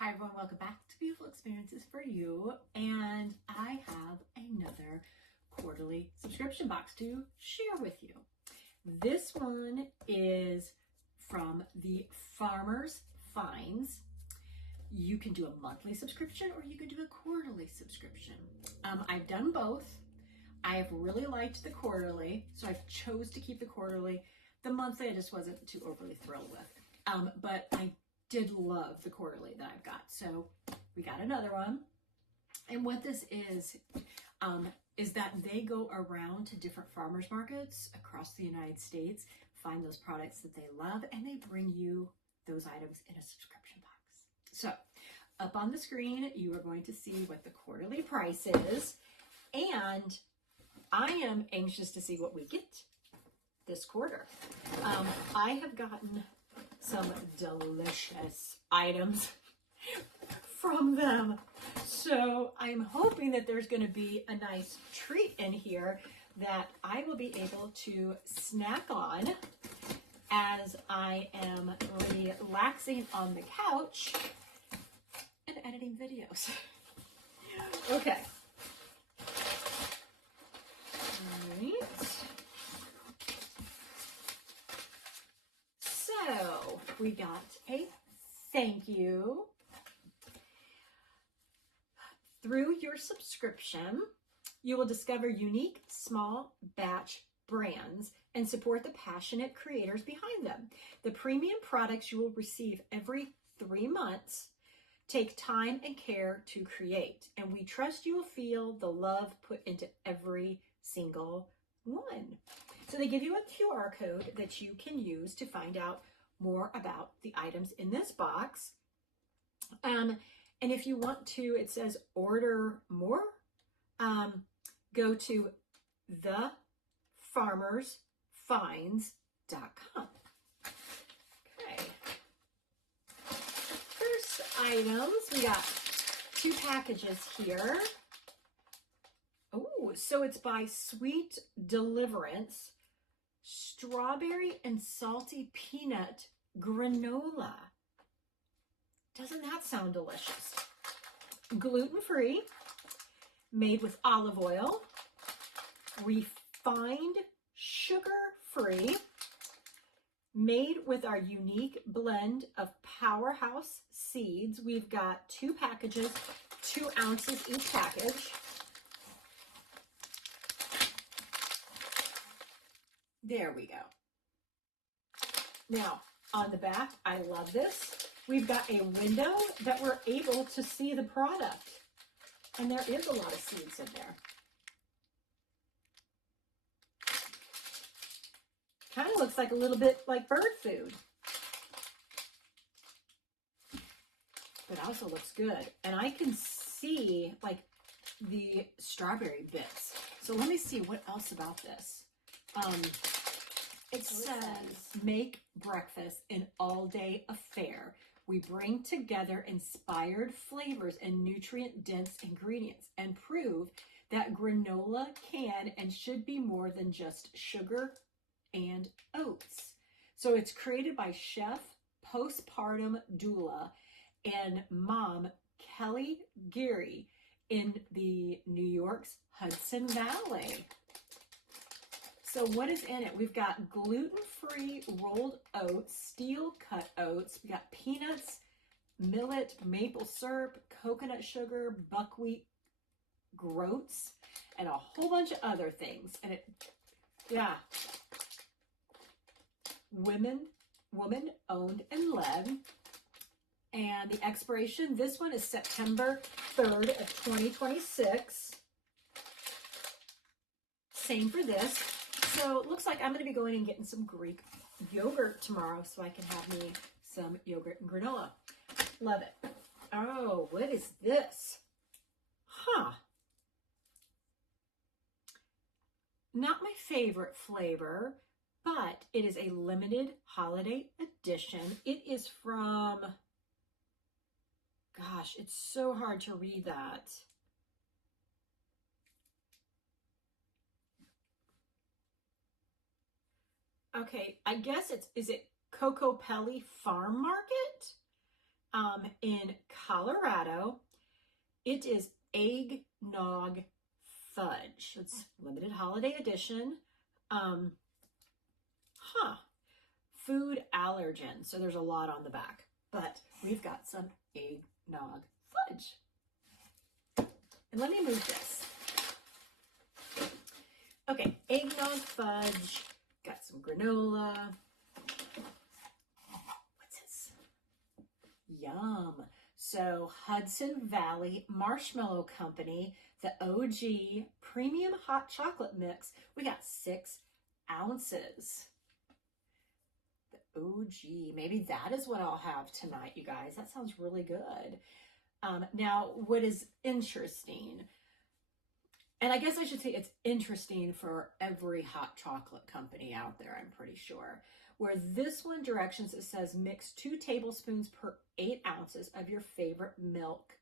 Hi everyone, welcome back to Beautiful Experiences for You, and I have another quarterly subscription box to share with you. This one is from the Farmer's Finds. You can do a monthly subscription or you can do a quarterly subscription. I've done both. I've really liked the quarterly, so I've chose to keep the quarterly. The monthly I just wasn't too overly thrilled with, but I did love the quarterly that I've got. So we got another one. And what this is that they go around to different farmers markets across the United States, find those products that they love, and they bring you those items in a subscription box. So up on the screen, you are going to see what the quarterly price is. And I am anxious to see what we get this quarter. I have gotten some delicious items from them. So I'm hoping that there's going to be a nice treat in here that I will be able to snack on as I am relaxing on the couch and editing videos. Okay. All right. So we got a thank you. Through your subscription, you will discover unique small batch brands and support the passionate creators behind them. The premium products you will receive every 3 months take time and care to create, and we trust you will feel the love put into every single one. So they give you a QR code that you can use to find out more about the items in this box. And if you want to, it says order more, go to thefarmersfinds.com. Okay. First items, we got 2 packages here. Oh, so it's by Sweet Deliverance. Strawberry and salty peanut granola. Doesn't that sound delicious? Gluten-free, made with olive oil, refined sugar-free, made with our unique blend of powerhouse seeds. We've got 2 packages, 2 ounces each package. There we go. Now, on the back, I love this. We've got a window that we're able to see the product. And there is a lot of seeds in there. Kind of looks like a little bit like bird food. But also looks good. And I can see like the strawberry bits. So let me see what else about this. It says, make breakfast an all-day affair. We bring together inspired flavors and nutrient-dense ingredients and prove that granola can and should be more than just sugar and oats. So it's created by chef, postpartum doula, and mom Kelly Geary in the New York's Hudson Valley. So what is in it? We've got gluten-free rolled oats, steel-cut oats. We got peanuts, millet, maple syrup, coconut sugar, buckwheat groats, and a whole bunch of other things. And it, yeah, woman-owned and led. And the expiration, this one is September 3rd of 2026. Same for this. So it looks like I'm going to be going and getting some Greek yogurt tomorrow so I can have me some yogurt and granola. Love it. Oh, what is this? Huh. Not my favorite flavor, but it is a limited holiday edition. It is from, gosh, it's so hard to read that. Okay, I guess is it Cocopelli Farm Market? in Colorado. It is eggnog fudge. It's limited holiday edition. Food allergen. So there's a lot on the back, but we've got some eggnog fudge. And let me move this. Okay, eggnog fudge. Got some granola. What's this? Yum. So Hudson Valley Marshmallow Company, the OG premium hot chocolate mix. We got 6 ounces. The OG. Maybe that is what I'll have tonight, you guys. That sounds really good. Now, what is interesting, and I guess I should say it's interesting for every hot chocolate company out there, I'm pretty sure, where this one directions, it says mix 2 tablespoons per 8 ounces of your favorite milk,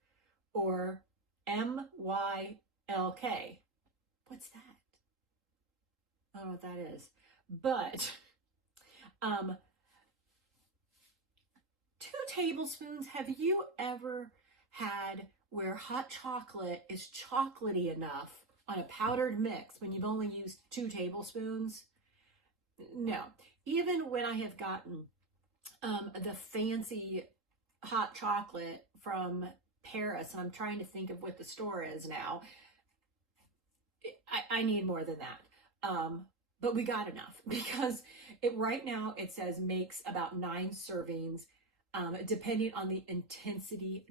or MYLK. What's that? I don't know what that is. But 2 tablespoons. Have you ever had where hot chocolate is chocolatey enough on a powdered mix when you've only used 2 tablespoons? No. Even when I have gotten the fancy hot chocolate from Paris, and I'm trying to think of what the store is now, I need more than that. But we got enough, because right now it says makes about 9 servings, depending on the intensity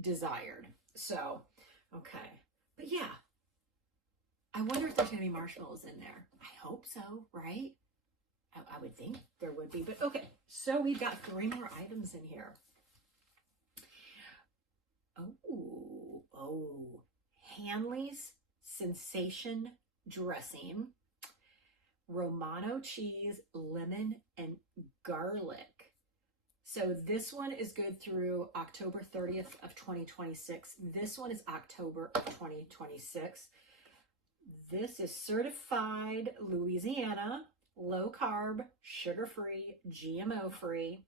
desired. So, okay. But yeah, I wonder if there's going to be marshmallows in there. I hope so, right? I would think there would be. But okay, so we've got 3 more items in here. Oh, Hanley's Sensation Dressing, Romano cheese, lemon, and garlic. So this one is good through October 30th of 2026. This one is October of 2026. This is certified Louisiana, low carb, sugar-free, GMO-free,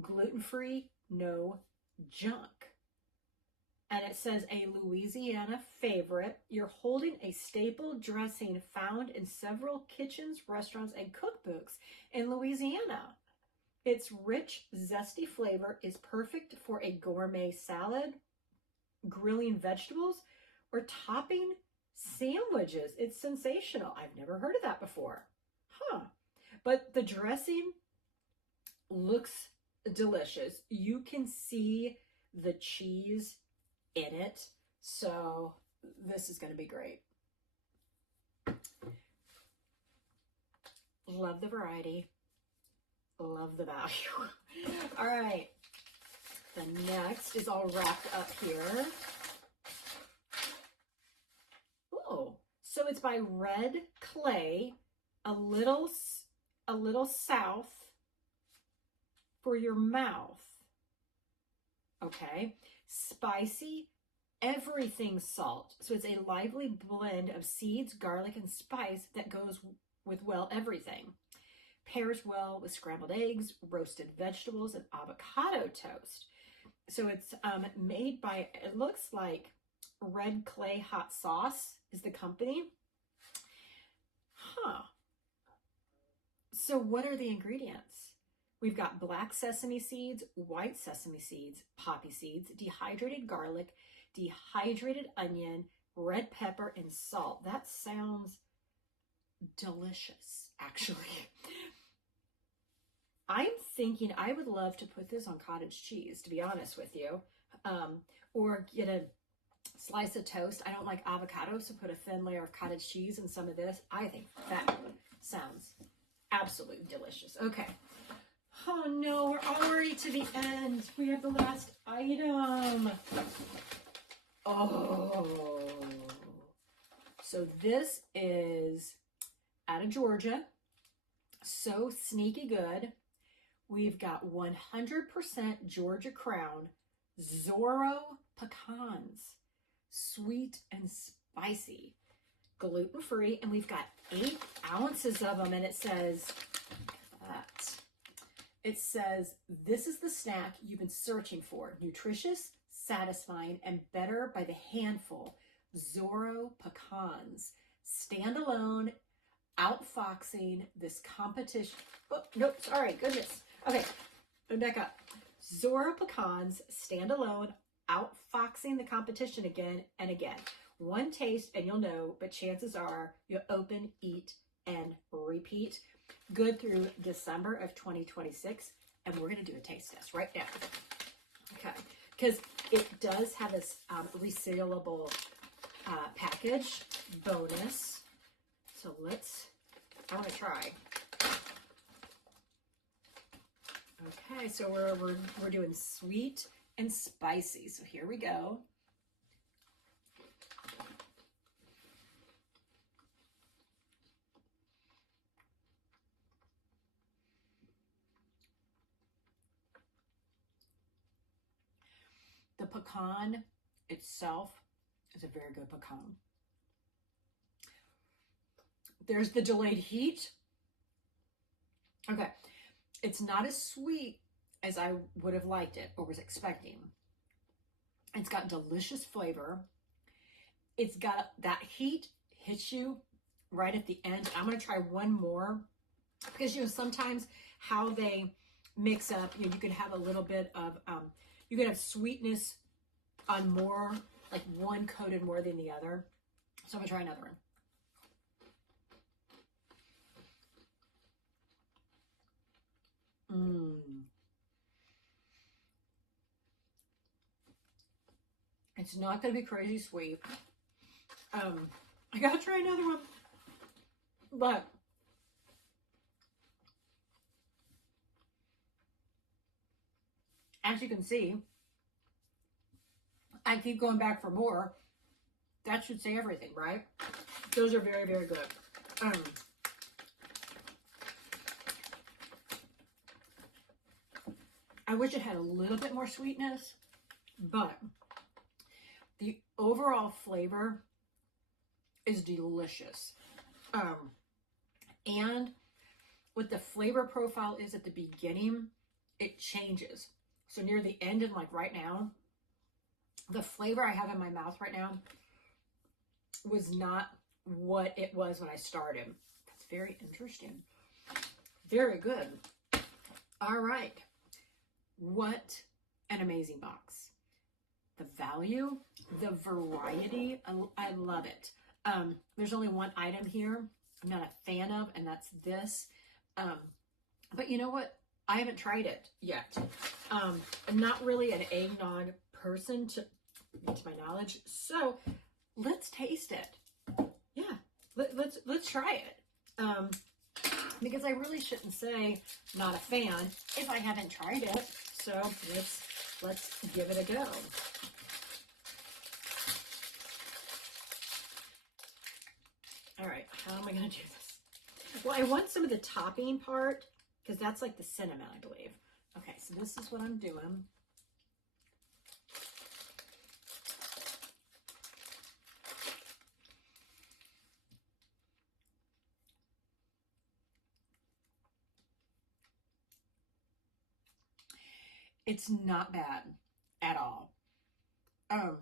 gluten-free, no junk. And it says a Louisiana favorite. You're holding a staple dressing found in several kitchens, restaurants, and cookbooks in Louisiana. Its rich, zesty flavor is perfect for a gourmet salad, grilling vegetables, or topping sandwiches. It's sensational. I've never heard of that before. But the dressing looks delicious. You can see the cheese in it, so this is going to be great. Love the variety. Love the value. All right. The next is all wrapped up here. Oh, so it's by Red Clay, a little south for your mouth. Okay. Spicy everything salt. So it's a lively blend of seeds, garlic, and spice that goes with, well, everything. Pairs well with scrambled eggs, roasted vegetables, and avocado toast. So it's made by, it looks like Red Clay Hot Sauce is the company. So what are the ingredients? We've got black sesame seeds, white sesame seeds, poppy seeds, dehydrated garlic, dehydrated onion, red pepper, and salt. That sounds delicious, actually. I'm thinking I would love to put this on cottage cheese, to be honest with you, or get a slice of toast. I don't like avocado, so put a thin layer of cottage cheese in some of this. I think that sounds absolutely delicious. Okay. Oh no, we're already to the end. We have the last item. Oh. So this is out of Georgia. So sneaky good. We've got 100% Georgia Crown Zorro pecans, sweet and spicy, gluten-free, and we've got 8 ounces of them, and it says that it says, this is the snack you've been searching for. Nutritious, satisfying, and better by the handful. Zorro pecans. Stand alone, outfoxing this competition. Oh, nope, sorry, goodness. Okay, back up. Zorro pecans stand alone, outfoxing the competition again and again. One taste and you'll know, but chances are you'll open, eat, and repeat. Good through December of 2026. And we're going to do a taste test right now. Okay, because it does have this resealable package bonus. So I want to try. Okay, so we're doing sweet and spicy. So here we go. The pecan itself is a very good pecan. There's the delayed heat. Okay, it's not as sweet as I would have liked it or was expecting. It's got delicious flavor. It's got that heat hits you right at the end. I'm going to try one more because, you know, sometimes how they mix up, you know, you can have a little bit of, you can have sweetness on more, like one coated more than the other. So I'm going to try another one. It's not going to be crazy sweet. I got to try another one. But as you can see, I keep going back for more. That should say everything, right? Those are very, very good. I wish it had a little bit more sweetness, but the overall flavor is delicious. And what the flavor profile is at the beginning, it changes. So near the end and like right now, the flavor I have in my mouth right now was not what it was when I started. That's very interesting. Very good. All right. What an amazing box. The value, the variety, I love it. There's only one item here I'm not a fan of, and that's this. But you know what? I haven't tried it yet. I'm not really an eggnog person to my knowledge, so let's taste it. Yeah, let's try it. Because I really shouldn't say not a fan if I haven't tried it. So let's give it a go. All right, how am I going to do this? Well, I want some of the topping part because that's like the cinnamon, I believe. Okay, so this is what I'm doing. It's not bad at all. I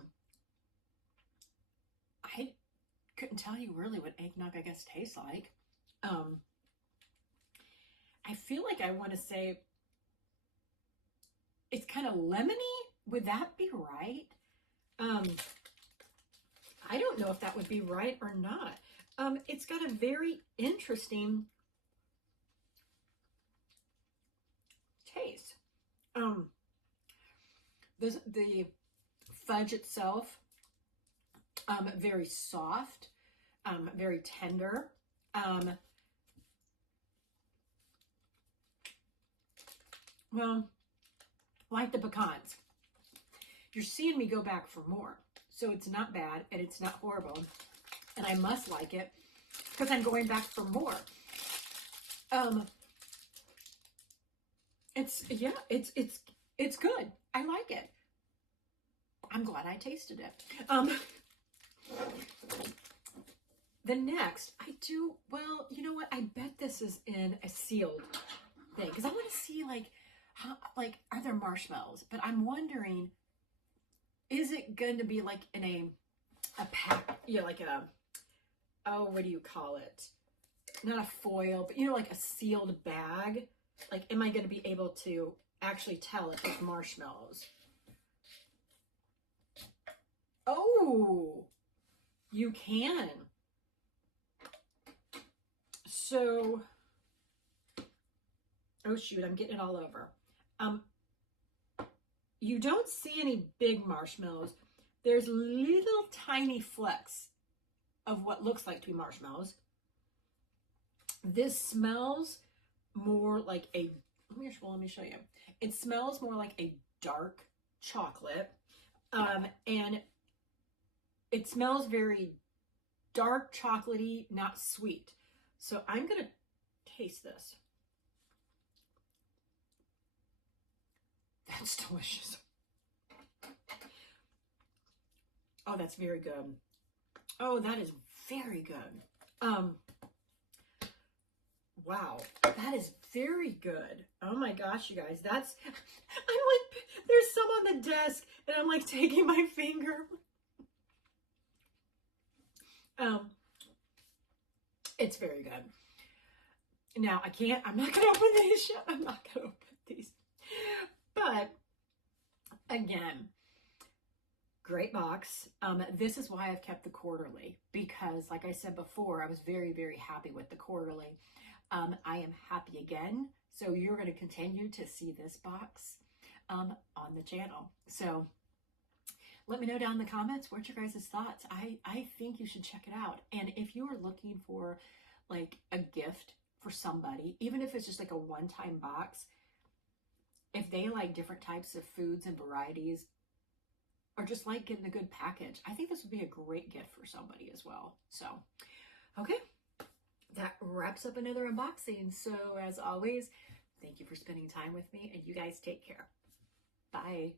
couldn't tell you really what eggnog, I guess, tastes like. I feel like I want to say it's kind of lemony. Would that be right? I don't know if that would be right or not. It's got a very interesting taste. The fudge itself, very soft, very tender. Well, like the pecans, you're seeing me go back for more. So it's not bad and it's not horrible. And I must like it because I'm going back for more. It's good. I like it. I'm glad I tasted it. The next, well, you know what? I bet this is in a sealed thing because I want to see like how, like, are there marshmallows? But I'm wondering, is it going to be like in a pack, you know, like a, oh, what do you call it? Not a foil, but you know, like a sealed bag. Like, am I going to be able to actually tell if it's marshmallows? Oh, you can. So, oh shoot, I'm getting it all over. You don't see any big marshmallows. There's little tiny flecks of what looks like to be marshmallows. This smells more like a, let me show you. It smells more like a dark chocolate. And it smells very dark chocolatey, not sweet. So I'm going to taste this. That's delicious. Oh, that's very good. Oh, that is very good. Wow, that is very good. Oh my gosh, you guys, that's, I'm like, there's some on the desk and I'm like taking my finger. It's very good. Now I'm not going to open these yet. I'm not going to open these. But again, great box. This is why I've kept the quarterly, because like I said before, I was very, very happy with the quarterly. I am happy again. So you're going to continue to see this box on the channel. So let me know down in the comments what your guys' thoughts. I think you should check it out. And if you are looking for like a gift for somebody, even if it's just like a one-time box, if they like different types of foods and varieties, or just like getting a good package, I think this would be a great gift for somebody as well. So, okay, that wraps up another unboxing. So as always, thank you for spending time with me, and you guys take care. Bye.